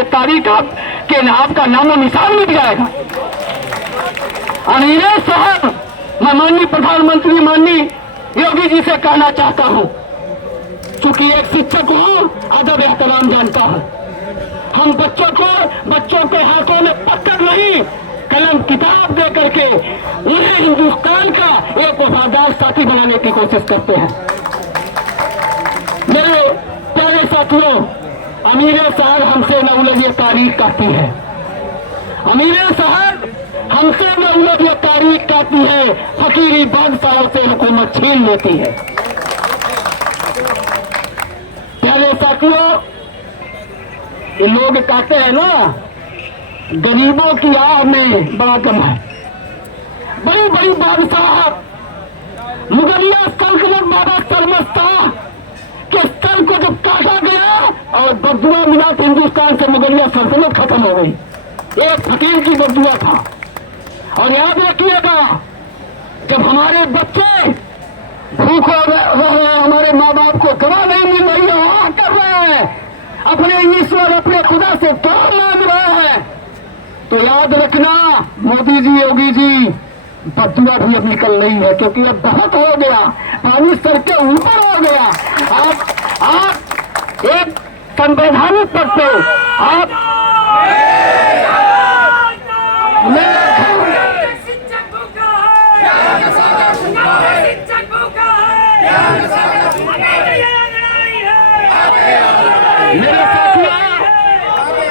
ये तारीख के आपका नामो निशान मिट जाएगा। अमीरे साहब, मैं माननीय प्रधानमंत्री माननीय योगी जी से कहना चाहता हूं, चूंकि एक शिक्षक हूं, अदब एहतराम जानता हूं, हम बच्चों के हाथों में पत्थर नहीं कलम किताब दे करके उन्हें हिंदुस्तान का एक वफादार साथी बनाने की कोशिश करते हैं। मेरे प्यारे साथियों, अमीरे साहब हमसे न उलझिए तारीख काटती है, अमीरे साहब हमसे न उलझिए तारीख काटती है, फकीरी बादशाहों से हुकूमत छीन लेती है। प्यारे साथियों, ये लोग कहते हैं ना, गरीबों की आह में बड़ा गम है। बड़ी बड़ी बादशाह मुगलिया सल्तनत बाबा सरमद शाह के सर को जब काटा गया और बददुआ मिला तो हिंदुस्तान से मुगलिया सल्तनत खत्म हो गई। एक फकीर की बददुआ था। और याद रखिएगा, जब हमारे बच्चे भूख हो रहे हैं, हमारे माँ बाप को दवा नहीं मिल रही है, वहां कर रहे हैं, अपने ईश्वर अपने खुदा से दुआ मांग रहे हैं, तो याद रखना मोदी जी योगी जी, बददुआ भी अब निकल रही है, क्योंकि अब बहुत हो गया, पानी सर के ऊपर हो गया। आप एक संवैधानिक पद पे आप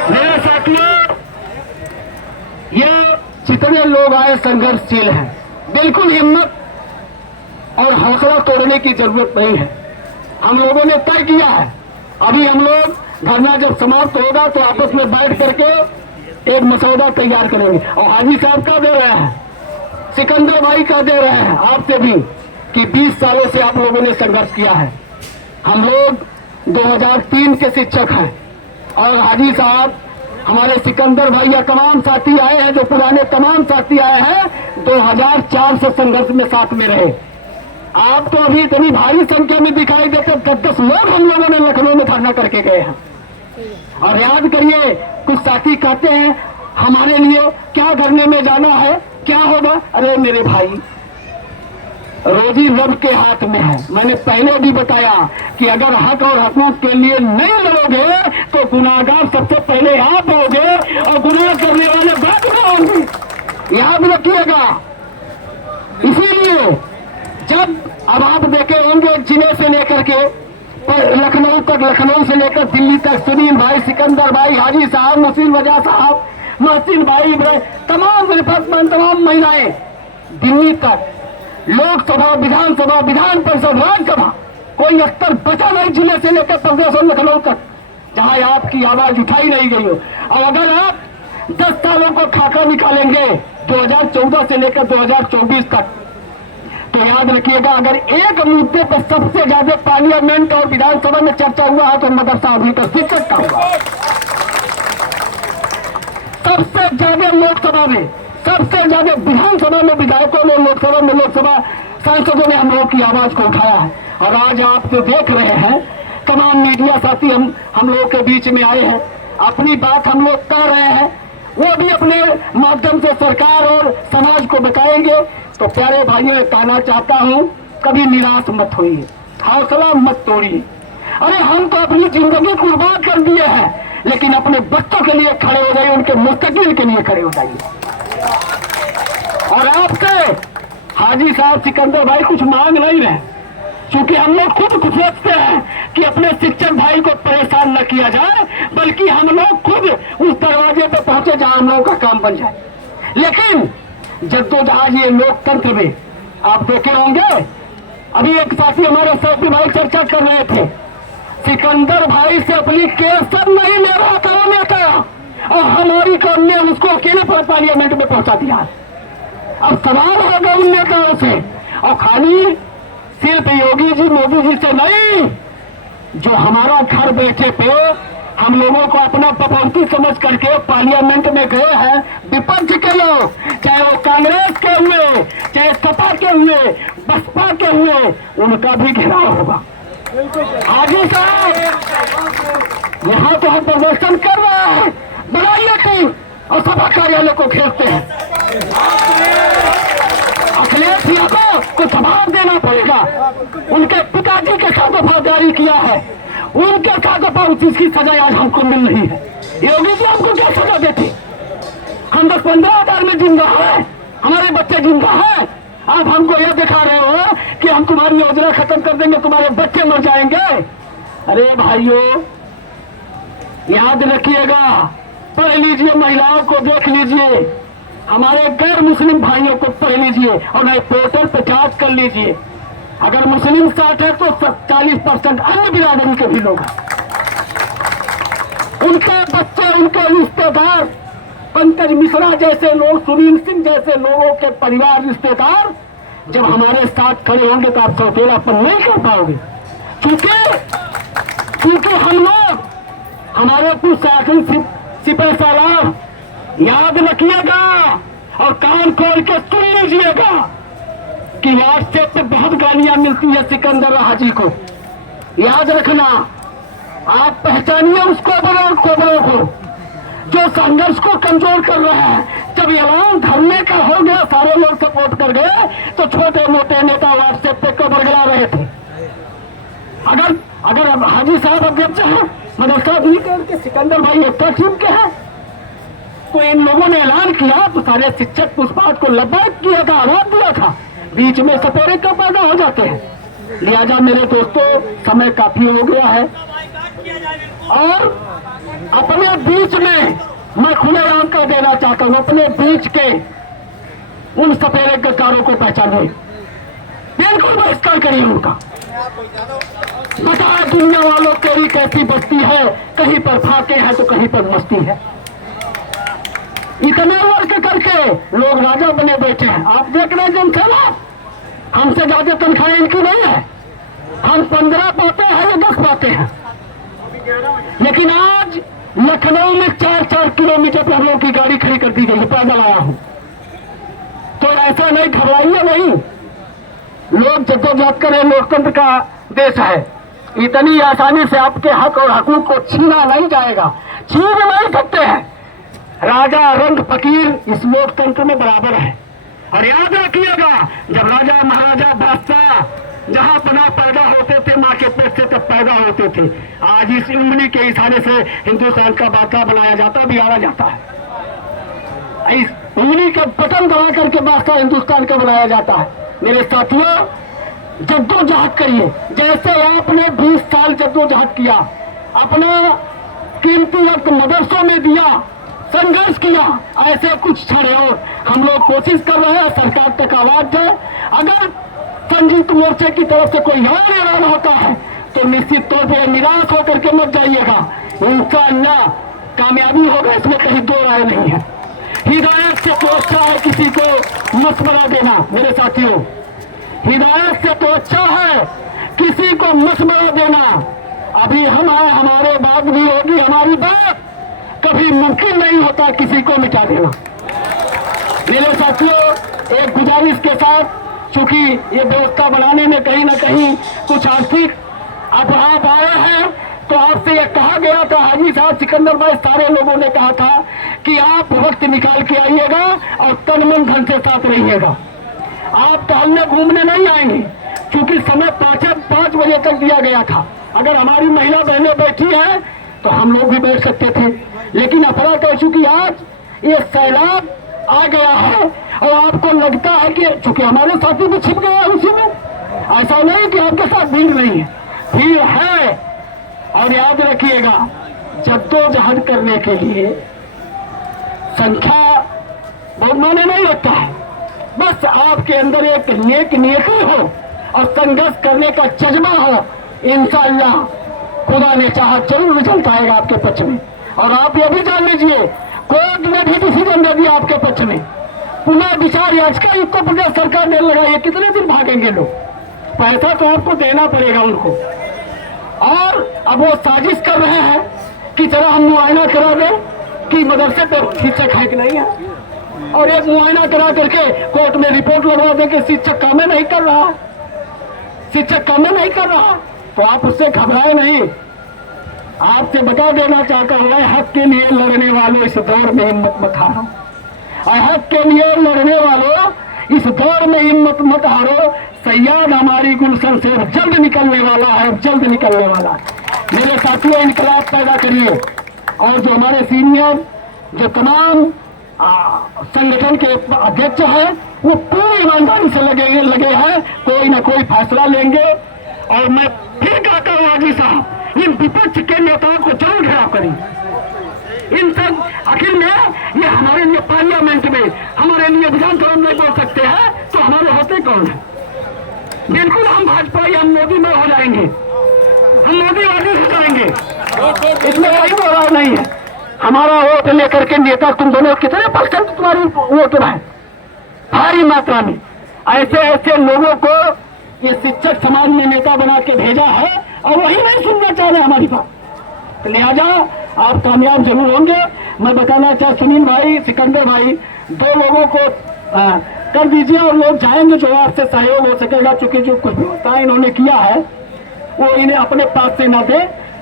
मेरे साथियों, ये जितने लोग आए संघर्षशील हैं, बिल्कुल हिम्मत और हौसला तोड़ने की जरूरत नहीं है। हम लोगों ने तय किया है, अभी हम लोग धरना जब समाप्त होगा तो आपस में बैठ करके एक मसौदा तैयार करेंगे। और हाजी साहब का दे रहे हैं, सिकंदर भाई का दे रहे हैं आपसे भी, कि 20 सालों से आप लोगों ने संघर्ष किया है। हम लोग 2003 के शिक्षक हैं और हाजी साहब, हमारे सिकंदर भाई या तमाम साथी आए हैं, जो पुराने तमाम साथी आए हैं, 2004 से संघर्ष में साथ में रहे। आप तो अभी इतनी भारी संख्या में दिखाई देते, 10-10 लोग हम लोगों ने लखनऊ में धरना करके गए हैं। और याद करिए, कुछ साथी कहते हैं हमारे लिए क्या करने में जाना है, क्या होगा। अरे मेरे भाई, रोजी रब के हाथ में है। मैंने पहले भी बताया कि अगर हक और हकूक के लिए नहीं लड़ोगे तो गुनाहगार सबसे पहले आप होगे और गुनाह करने वाले बाद में होंगे, याद रखिएगा। इसीलिए जब अब आप देखे होंगे जिले से लेकर के लखनऊ तक, लखनऊ से लेकर दिल्ली तक, सुनील भाई, सिकंदर भाई, हाजी साहब, मुसीन वजह साहब, मोहसिन भाई, तमाम तमाम महिलाएं, दिल्ली तक, लोकसभा, विधानसभा, विधान परिषद, राज्यसभा, कोई स्तर बचा नहीं जिले से लेकर प्रदेश और लखनऊ तक जहां आपकी आवाज उठाई नहीं गई हो। और अगर आप 10 सालों को खाका निकालेंगे 2014 से लेकर 2024 तक, तो याद रखिएगा, अगर एक मुद्दे पर सबसे ज्यादा पार्लियामेंट और विधानसभा में चर्चा हुआ है तो मदरसा अभी तक शिक्षक का हुआ। सबसे ज्यादा लोकसभा में, सबसे ज्यादा विधानसभा में विधायकों ने, लोकसभा में लोकसभा सांसदों ने हम लोग की आवाज को उठाया है। और आज आप जो देख रहे हैं, तमाम मीडिया साथी हम लोग के बीच में आए हैं, अपनी बात हम लोग कर रहे हैं, वो भी अपने माध्यम से सरकार और समाज को बताएंगे। तो प्यारे भाइयों, कहना चाहता हूं, कभी निराश मत होइए, हौसला मत तोड़िए। अरे हम तो अपनी जिंदगी कुर्बान कर दिए हैं, लेकिन अपने बच्चों के लिए खड़े हो जाइए, उनके मुस्तकबिल के लिए खड़े हो जाइए। और आपसे हाजी साहब, सिकंदर भाई कुछ मांग नहीं रहे, क्योंकि हम लोग खुद सोचते हैं कि अपने शिक्षक भाई को परेशान न किया जाए, बल्कि हम लोग खुद उस दरवाजे पर पहुंचे जहां हम लोगों का काम बन जाए। लेकिन जद्दोजहद ये लोकतंत्र में आप देखे होंगे, अभी एक साथी हमारे सैफी भाई चर्चा कर रहे थे, सिकंदर भाई से अपनी केसर नहीं ले रहा था वो नेता, और हमारी कौम ने उसको अकेले पर पार्लियामेंट में पहुंचा दिया। अब सवाल होगा उन नेताओं से, और खाली सिर्फ योगी जी मोदी जी से नहीं, जो हमारा घर बैठे पे हम लोगों को अपना पपौती समझ करके पार्लियामेंट में गए हैं विपक्ष के लोग, चाहे वो कांग्रेस के हुए, चाहे सपा के हुए, बसपा के हुए, उनका भी घेराव होगा। हाजी साहब, यहाँ तो हम प्रदर्शन कर रहे हैं, बनाइए टीम और सभा कार्यालय को घेरते हैं। अखिलेश यादव को जवाब देना पड़ेगा। उनके पिताजी के साथ वफादारी किया है, उनके साथ जिसकी सजा आज हमको मिल रही है। योगी जी हमको क्या सजा देते? हम 10-15 हजार में जिंदा है, हमारे बच्चे जिंदा है। आप हमको यह दिखा रहे हो कि हम तुम्हारी योजना खत्म कर देंगे, तुम्हारे बच्चे मर जाएंगे। अरे भाइयों, याद रखिएगा, पढ़ लीजिए, महिलाओं को देख लीजिए, हमारे गैर मुस्लिम भाइयों को पढ़ लीजिए और नए पोर्टल पर जांच कर लीजिए। अगर मुस्लिम 60 है तो 40% अन्य बिरादरी के भी लोग हैं। उनके बच्चे, उनके रिश्तेदार, पंकज मिश्रा जैसे लोग, सुनील सिंह जैसे लोगों के परिवार रिश्तेदार जब हमारे साथ खड़े होंगे तो आप सौतेलापन नहीं कर पाओगे। क्योंकि हम लोग, हमारे कुछ शासन सिपह सालार, याद रखिएगा और कान खोल के सुन लीजिएगा कि व्हाट्सएप पे बहुत गालियां मिलती है सिकंदर हाजी को। याद रखना, आप पहचानिए उस कोबरों को जो संघर्ष को कमजोर कर रहा है। जब ऐलान धरने का हो गया, सारे लोग सपोर्ट कर गए, तो छोटे मोटे नेता व्हाट्सएप पे कबर गिरा रहे थे। अगर हाजी साहब अध्यक्ष है, मदरसा भी के सिकंदर भाई एकता टीम के हैं, तो इन लोगों ने ऐलान किया तो सारे शिक्षक उस बात को लब्बैक किया था, आवाज दिया था। बीच में सपेरे क्यों पैदा हो जाते हैं? लिहाजा मेरे दोस्तों, समय काफी हो गया है और अपने बीच में मैं खुलेआम कर देना चाहता हूं, अपने बीच के उन सपेरे गद्दारों को पहचाने, बिल्कुल बहिष्कार करिए उनका। बता दुनिया वालों, तेरी कैसी बस्ती है, कहीं पर फाके हैं तो कहीं पर मस्ती है। इतने वर्क करके लोग राजा बने बैठे हैं। आप देख रहे हैं जनसेना, हमसे ज्यादा तनख्वाह इनकी नहीं है। हम 15 पाते हैं या 10 पाते हैं, लेकिन आज लखनऊ में 4-4 किलोमीटर पर हम लोग की गाड़ी खड़ी कर दी गई है। पैदल आया हूं, तो ऐसा नहीं, घबराइए नहीं। लोग जद्दोजहद करें, लोकतंत्र का देश है, इतनी आसानी से आपके हक और हकूक को छीना नहीं जाएगा, छीन नहीं सकते हैं। राजा रंग फकीर इस लोकतंत्र में बराबर है। और याद रखिएगा, जब राजा महाराजा बादशाह जहां पना पैदा होते थे, माँ के पेट से तब पैदा होते थे। आज इस उंगली के इशारे से हिंदुस्तान का बादशाह बनाया जाता, बिगाड़ा जाता है। इस उंगली के बटन दबा करके बादशाह हिंदुस्तान का बनाया जाता है। मेरे साथियों, जद्दोजहद करिए, जैसे आपने 20 साल जद्दोजहद किया, अपना कीमती वक्त मदरसों में दिया, संघर्ष किया, ऐसे कुछ छड़े और हम लोग कोशिश कर रहे हैं सरकार तक आवाज जाए। अगर संयुक्त मोर्चे की तरफ से कोई और ऐलान होता है तो निश्चित तौर पर निराश होकर के मत जाइएगा, इंशाअल्लाह कामयाबी होगा, इसमें कहीं दो राय नहीं है। हिदायत से तो अच्छा है किसी को मशवरा देना। मेरे साथियों, हिदायत से तो अच्छा है किसी को मशवरा देना। अभी हम आए, हमारे बाद भी होगी हमारी बात, कभी मुमकिन नहीं होता किसी को मिटा देना। मेरे साथियों, एक गुजारिश के साथ, चूंकि ये व्यवस्था बनाने में कहीं ना कहीं कुछ आर्थिक अब आप आए हैं, तो आपसे ये कहा गया था, हाजी साहब, सिकंदर भाई, सारे लोगों ने कहा था कि आप वक्त निकाल के आइएगा और तन मन धन से साथ रहिएगा। आप टहलने घूमने नहीं आएंगे, क्योंकि समय 5 बजे तक दिया गया था। अगर हमारी महिला बहनें बैठी हैं तो हम लोग भी बैठ सकते थे, लेकिन अफरा कर चुकी आज ये सैलाब आ गया है और आपको लगता है कि चूंकि हमारे साथी भी छिप गए हैं उसी में, ऐसा नहीं कि आपके साथ भीड़ नहीं है, भीड़ है। और याद रखिएगा, जद्दोजहद करने के लिए संख्या बहुत मायने नहीं रखता है, बस आपके अंदर एक नेक नियति हो और संघर्ष करने का जज्बा हो। इंशाअल्लाह खुदा ने चाहा जरूर रिजल्ट आएगा आपके पक्ष में। और आप ये भी जान लीजिए, कोर्ट ने भी डिसीजन दे दिया आपके पक्ष में। पुनः विचार याचिका उत्तर प्रदेश सरकार ने लगाई है। कितने दिन भागेंगे लोग? पैसा तो आपको देना पड़ेगा उनको। और अब वो साजिश कर रहे हैं कि जरा हम मुआयना करा दें कि मदरसे पे शिक्षक है कि नहीं है, और एक मुआयना करा करके कोर्ट में रिपोर्ट लगवा दें कि शिक्षक काम नहीं कर रहा, शिक्षक काम नहीं कर रहा। तो आप उससे घबराए नहीं, आपसे बता देना चाहता हूँ, हक के लिए लड़ने वालों इस दौर में हिम्मत मत हारो। हक के लिए लड़ने वालों इस दौर में हिम्मत मत हारो। सैयाद हमारी गुलशन से जल्द निकलने वाला है, जल्द निकलने वाला है। मेरे साथियों, इनकलाब पैदा करिए। और जो हमारे सीनियर, जो तमाम संगठन के अध्यक्ष हैं, वो पूरी ईमानदारी से लगे हैं, कोई ना कोई फैसला लेंगे। और मैं फिर कहता हूँ हाजी साहब, इन विपक्ष के नेताओं को जरूर घेराव करें। इन सब आखिर में ये हमारे लिए पार्लियामेंट में, हमारे लिए विधानसभा में बोल सकते हैं, तो हमारे होते कौन है? बिल्कुल हम भाजपा या मोदी में हो जाएंगे, हम मोदीवादी हो जाएंगे, इसमें कोई दौराव नहीं है। हमारा वोट लेकर के नेता तुम दोनों कितने % तुम्हारी वोट है? भारी मात्रा में। ऐसे ऐसे लोगों को ये शिक्षक समाज ने नेता बना के भेजा है और वही नहीं सुनना चाह रहे हमारी बात। तो लिहाजा आप कामयाब जरूर होंगे। मैं बताना चाहता, सुनील भाई, सिकंदर भाई, 2 लोगों को कर दीजिए और लोग जाएंगे जो आपसे सहयोग हो सकेगा। चूंकि जो कुछ व्यवस्था इन्होंने किया है वो इन्हें अपने पास से ना दे।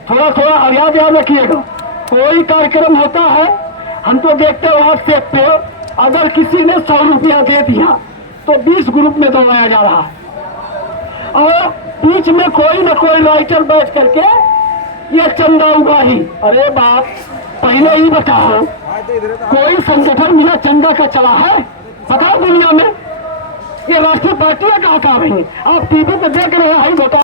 थोड़ा थोड़ा याद रखिएगा, कोई कार्यक्रम होता है हम तो देखते हो व्हाट्सएप पे, अगर किसी ने 100 रुपया दे दिया तो 20 ग्रुप में दौड़ाया जा रहा है और बीच में कोई न कोई राइटर बैठ करके ये चंदा उगाही। अरे बाप, पहले ही बताओ, कोई संगठन बिना चंदा का चला है? बताओ दुनिया में ये राष्ट्रीय पार्टियां कहाँ रही? आप टीवी पे देख रहे हैं,